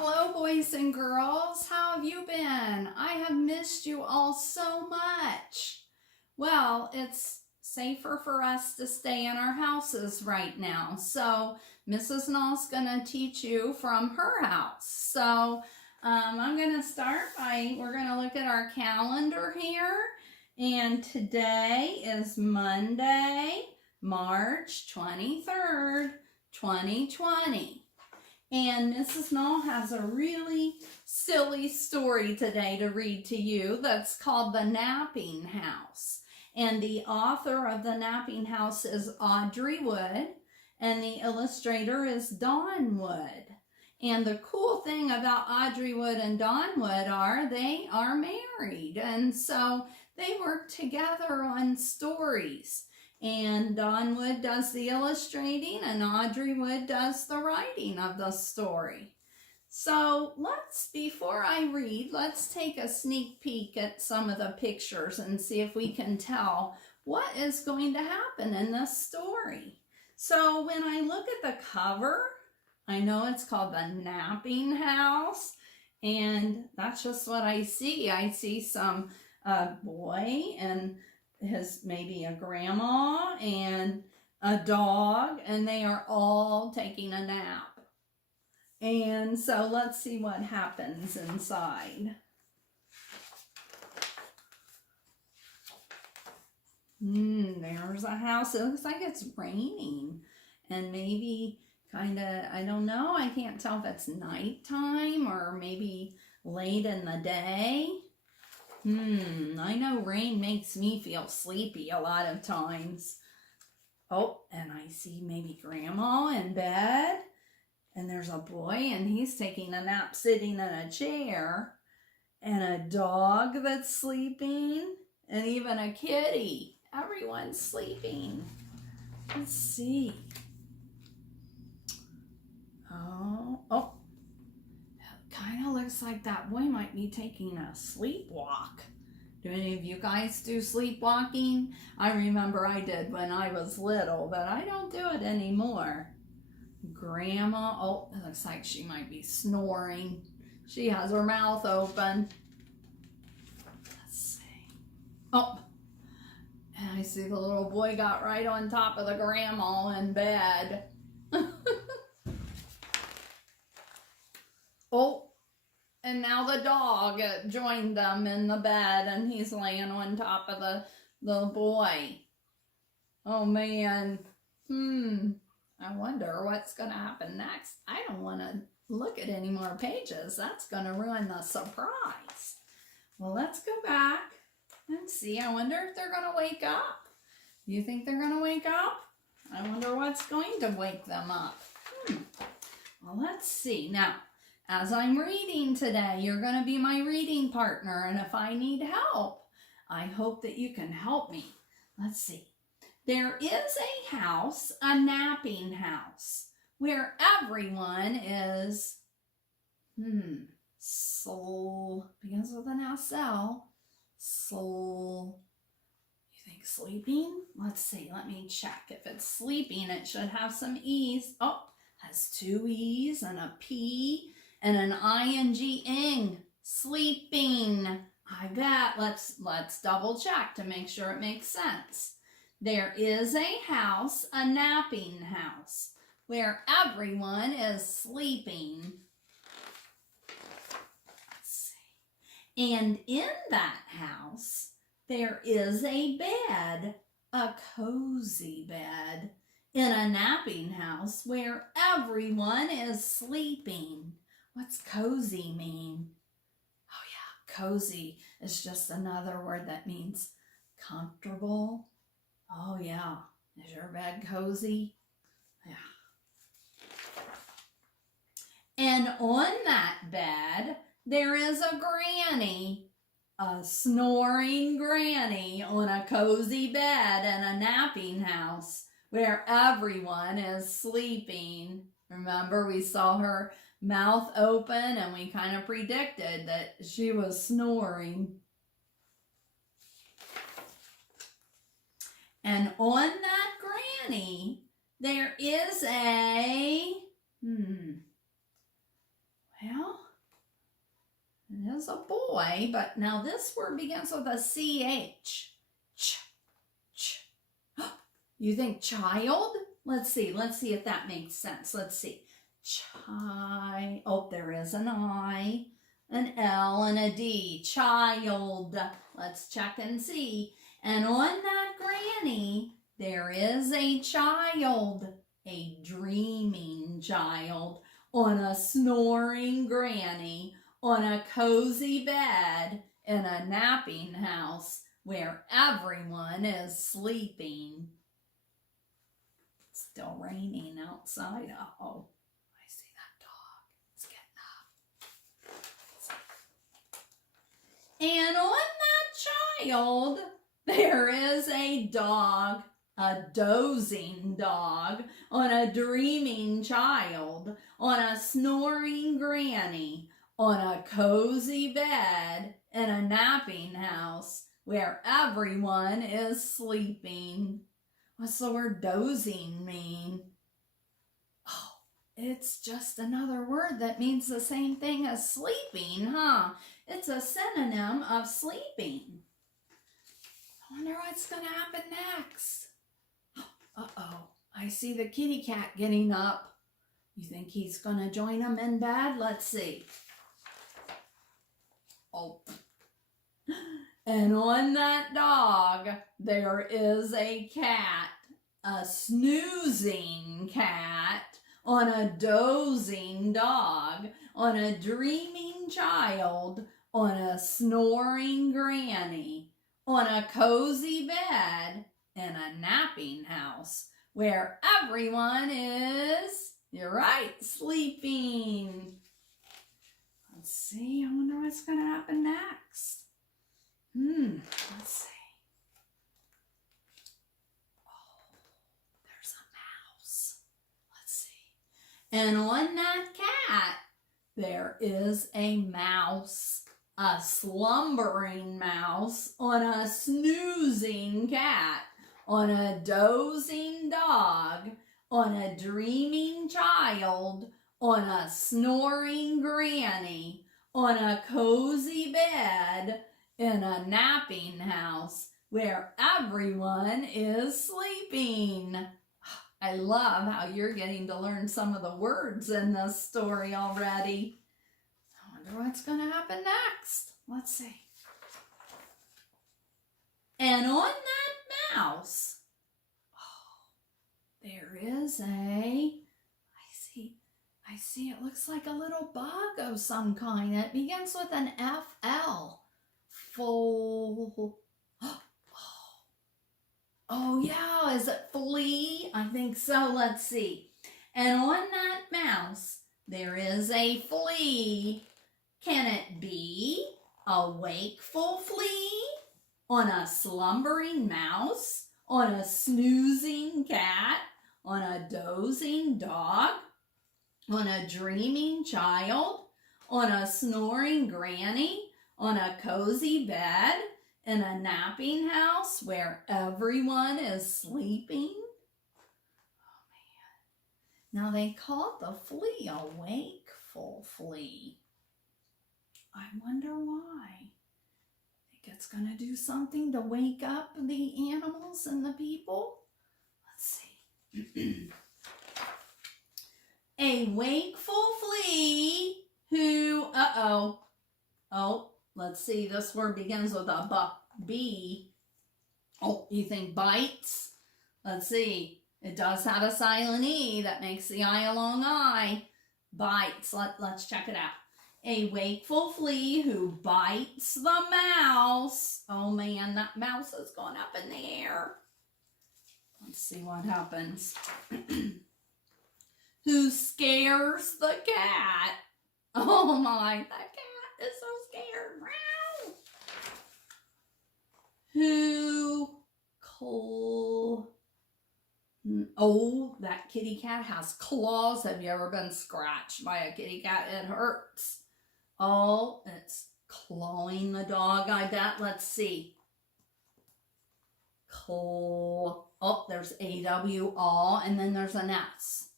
Hello, boys and girls. How have you been? I have missed you all so much. Well, it's safer for us to stay in our houses right now. So Mrs. Null's going to teach you from her house. So I'm going to start by, we're going to look at our calendar here. And today is Monday, March 23rd, 2020. And Mrs. Null has a really silly story today to read to you that's called The Napping House. And the author of The Napping House is Audrey Wood, and the illustrator is Dawn Wood. And the cool thing about Audrey Wood and Dawn Wood are they are married, and so they work together on stories. And Dawn Wood does the illustrating and Audrey Wood does the writing of the story. So before I read, let's take a sneak peek at some of the pictures and see if we can tell what is going to happen in this story. So when I look at the cover, I know it's called The Napping House, and that's just what I see. I see some boy and maybe a grandma and a dog, and they are all taking a nap. And so let's see what happens inside. There's a house. It looks like it's raining, and maybe kind of, I don't know, I can't tell if it's nighttime or maybe late in the day. I know rain makes me feel sleepy a lot of times. Oh, and I see maybe Grandma in bed, and there's a boy, and he's taking a nap sitting in a chair, and a dog that's sleeping, and even a kitty. Everyone's sleeping. Let's see. Oh. Kind of looks like that boy might be taking a sleepwalk. Do any of you guys do sleepwalking? I remember I did when I was little, but I don't do it anymore. Grandma, oh, it looks like she might be snoring. She has her mouth open. Let's see. Oh, and I see the little boy got right on top of the grandma in bed. Oh, and now the dog joined them in the bed, and he's laying on top of the boy. Oh, man. I wonder what's going to happen next. I don't want to look at any more pages. That's going to ruin the surprise. Well, let's go back and see. I wonder if they're going to wake up. You think they're going to wake up? I wonder what's going to wake them up. Well, let's see. Now, as I'm reading today, you're going to be my reading partner, and if I need help, I hope that you can help me. Let's see. There is a house, a napping house, where everyone is, begins with an S-L, you think sleeping? Let's see, let me check. If it's sleeping, it should have some E's. Oh, has two E's and a P. And an ing, sleeping. I bet. Let's double check to make sure it makes sense. There is a house, a napping house, where everyone is sleeping. Let's see. And in that house, there is a bed, a cozy bed, in a napping house where everyone is sleeping. What's cozy mean? Oh yeah, cozy is just another word that means comfortable. Oh yeah, is your bed cozy? Yeah. And on that bed, there is a granny, a snoring granny on a cozy bed in a napping house where everyone is sleeping. Remember, we saw her mouth open, and we kind of predicted that she was snoring. And on that granny, there is a, well, is a boy, but now this word begins with a CH. Ch. You think child? Let's see if that makes sense. Let's see. Oh, there is an I, an L, and a D. Child. Let's check and see. And on that granny, there is a child, a dreaming child, on a snoring granny, on a cozy bed, in a napping house where everyone is sleeping. It's still raining outside. Uh-oh. I see that dog. It's getting up. And on that child, there is a dog, a dozing dog, on a dreaming child, on a snoring granny, on a cozy bed, in a napping house where everyone is sleeping. What's the word dozing mean? Oh, it's just another word that means the same thing as sleeping, huh? It's a synonym of sleeping. I wonder what's going to happen next. Uh-oh, I see the kitty cat getting up. You think he's going to join him in bed? Let's see. Oh. And on that dog, there is a cat, a snoozing cat, on a dozing dog, on a dreaming child, on a snoring granny, on a cozy bed, in a napping house where everyone is, you're right, sleeping. Let's see, I wonder what's going to happen next. Let's see. Oh, there's a mouse. Let's see. And on that cat, there is a mouse, a slumbering mouse, on a snoozing cat, on a dozing dog, on a dreaming child, on a snoring granny, on a cozy bed, in a napping house where everyone is sleeping. I love how you're getting to learn some of the words in this story already. I wonder what's going to happen next. Let's see. And on that mouse, there is I see it looks like a little bug of some kind. It begins with an FL. Full. Oh yeah, is it flea? I think so. Let's see. And on that mouse, there is a flea. Can it be a wakeful flea? On a slumbering mouse? On a snoozing cat? On a dozing dog? On a dreaming child? On a snoring granny? On a cozy bed? In a napping house where everyone is sleeping? Oh man. Now they called the flea a wakeful flea. I wonder why. Think it's going to do something to wake up the animals and the people? Let's see. A wakeful flea who, let's see, this word begins with a B. Oh, you think bites? Let's see. It does have a silent E that makes the I a long I. Bites. Let's check it out. A wakeful flea who bites the mouse. Oh man, that mouse is going up in the air. Let's see what happens. Who scares the cat. Oh my, that cat is so scared. Oh, that kitty cat has claws. Have you ever been scratched by a kitty cat? It hurts. Oh, it's clawing the dog, I bet. Let's see. Oh, there's A-W-A, and then there's an S.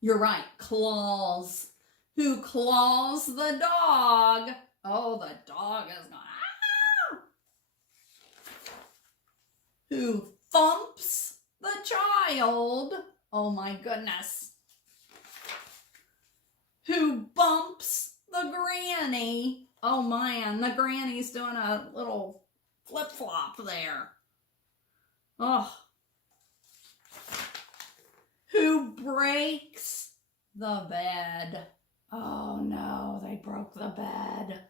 You're right, claws. Who claws the dog? Oh, the dog is going, ah! Who thumps the child? Oh my goodness. Who bumps the granny? Oh man, the granny's doing a little flip-flop there. Oh. Who breaks the bed? Oh no, they broke the bed.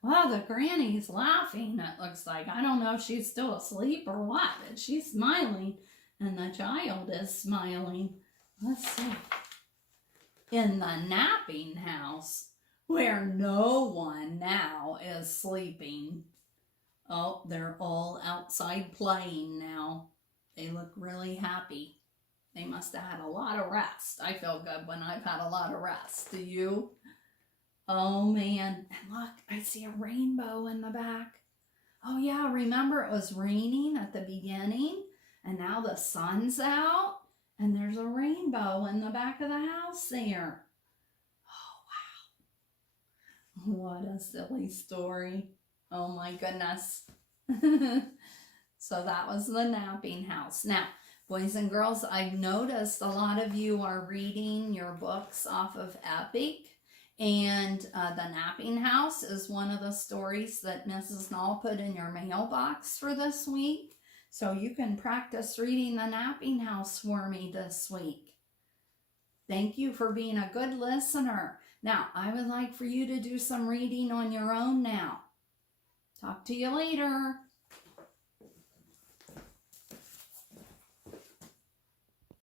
Well, the granny's laughing, it looks like. I don't know if she's still asleep or what, but she's smiling, and the child is smiling. Let's see. In the napping house, where no one now is sleeping. Oh, they're all outside playing now. They look really happy. They must have had a lot of rest. I feel good when I've had a lot of rest. Do you? Oh man, and look, I see a rainbow in the back. Oh yeah, remember it was raining at the beginning, and now the sun's out, and there's a rainbow in the back of the house there. Oh wow. What a silly story. Oh my goodness. So that was the napping house. Now, boys and girls, I've noticed a lot of you are reading your books off of Epic. And the napping house is one of the stories that Mrs. Null put in your mailbox for this week. So you can practice reading the napping house for me this week. Thank you for being a good listener. Now, I would like for you to do some reading on your own now. Talk to you later.